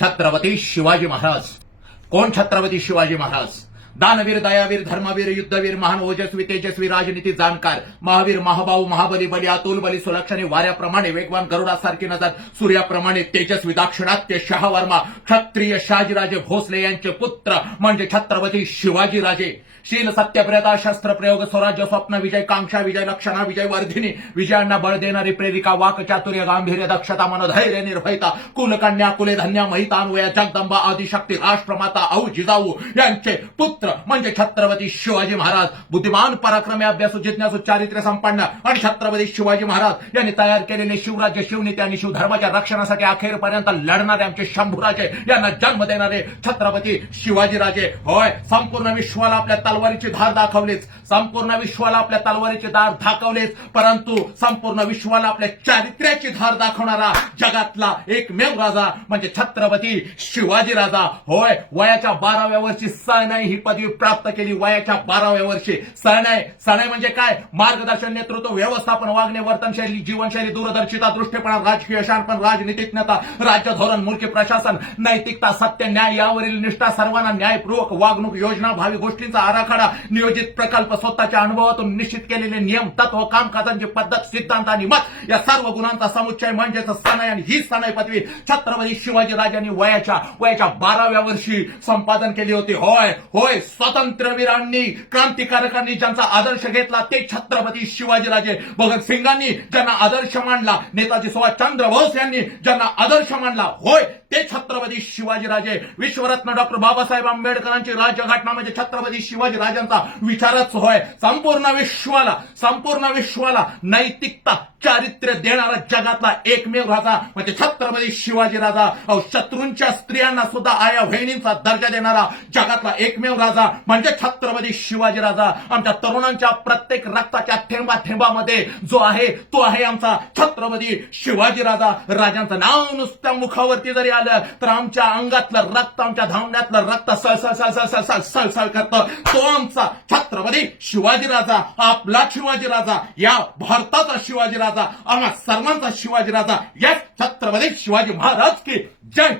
छत्रपती शिवाजी महाराज. कोण छत्रपती शिवाजी महाराज? दानवीर दयावीर धर्मवीर युद्धवीर महान ओजस्वी तेजस्वी राजनीती जाणकार महावीर महाभाऊ महाबली बली अतुल बली सुलक्षणी वाऱ्याप्रमाणे वेगवान गरुडासारखी नजर सूर्याप्रमाणे तेजस्वी दाक्षिणात्य शहावर्मा क्षत्रिय शाजीराजे भोसले यांचे पुत्र म्हणजे छत्रपती शिवाजीराजे. शील सत्यप्रियता शस्त्र प्रयोग स्वराज्य स्वप्न विजय कांक्षा विजय लक्षणा विजय वर्धिनी विजयांना बळ देणारी प्रेरिका वाक चातुर्य गांभीर्य दक्षता मनोधैर्य निर्भयता कुलकन्या कुले धन्या महितान्वया जगदंबा आदिशक्ती राष्ट्रमाता औ जिजाऊ यांचे पुत्र म्हणजे छत्रपती शिवाजी महाराज. बुद्धिमान पराक्रमी अभ्यासू जिज्ञासू चारित्र्य संपन्न आणि छत्रपती शिवाजी महाराज यांनी तयार केलेले शिवराज्य शिवनेते आणि शिवधर्माच्या रक्षणासाठी अखेरपर्यंत लढणारे आमचे शंभूराजे यांना जन्म देणारे छत्रपती शिवाजीराजे. होय संपूर्ण विश्वाला आपल्या तलवारीची धार दाखवलीच. संपूर्ण विश्वाला आपल्या तलवारीची धार दाखवलीच. परंतु संपूर्ण विश्वाला आपल्या चारित्र्याची धार दाखवणारा जगातला एकमेव राजा म्हणजे छत्रपती शिवाजी राजा होय वयाच्या बाराव्या वर्षी सळनाई ही पदवी प्राप्त केली वयाच्या बाराव्या वर्षी. सणय सणय म्हणजे काय? मार्गदर्शन नेतृत्व व्यवस्थापन वागणे वर्तनशैली जीवनशैली दूरदर्शिता दृष्टीपणा राजकीय शाणपण राजनीतिज्ञता राज्य धोरण मुख्य प्रशासन नैतिकता सत्य न्याय यावरील निष्ठा सर्वांना न्यायपूर्वक वागणूक योजना भावी गोष्टींचा आराखडा नियोजित प्रकल्प स्वतःच्या अनुभवातून निश्चित केलेले नियम तत्व कामकाजांची पद्धत सिद्धांत आणि मत या सर्व गुणांचा समुच्चय म्हणजेच सनय आणि ही सनय पदवी छत्रपती शिवाजी राजांनी वयाच्या वयाच्या बाराव्या वर्षी संपादन केली होती. होय होय. स्वातंत्र्यवीरांनी क्रांतिकारकांनी ज्यांचा आदर्श घेतला ते छत्रपती शिवाजीराजे भगतसिंगांनी ज्यांना आदर्श मांडला नेताजी सुभाषचंद्र बोस यांनी ज्यांना आदर्श मांडला होय ते छत्रपती शिवाजीराजे. विश्वरत्न डॉक्टर बाबासाहेब आंबेडकरांची राज्यघटना म्हणजे छत्रपती शिवाजी राजांचा विचारच होय. संपूर्ण विश्वाला संपूर्ण विश्वाला नैतिकता चारित्र्य देणारा जगातला एकमेव राजा म्हणजे छत्रपती शिवाजी राजा अहो शत्रूंच्या स्त्रियांना सुद्धा आया बहिणींचा दर्जा देणारा जगातला एकमेव राजा राजा म्हणजे छत्रपती शिवाजी राजा आमच्या तरुणांच्या प्रत्येक रक्ताच्या थेंबा थेंबामध्ये जो आहे तो आहे आमचा छत्रपती शिवाजी राजा. राजांचं नाव नुसत्या मुखावरती जरी आलं तर आमच्या अंगातलं रक्त आमच्या धावण्यातलं रक्त सळसळ सळसळ सळसळ सळसळ करतं. तो आमचा छत्रपती शिवाजी राजा आपला शिवाजी राजा या भारताचा शिवाजी राजा आम्हा सर्वांचा शिवाजी राजा. या छत्रपती शिवाजी महाराज की जय.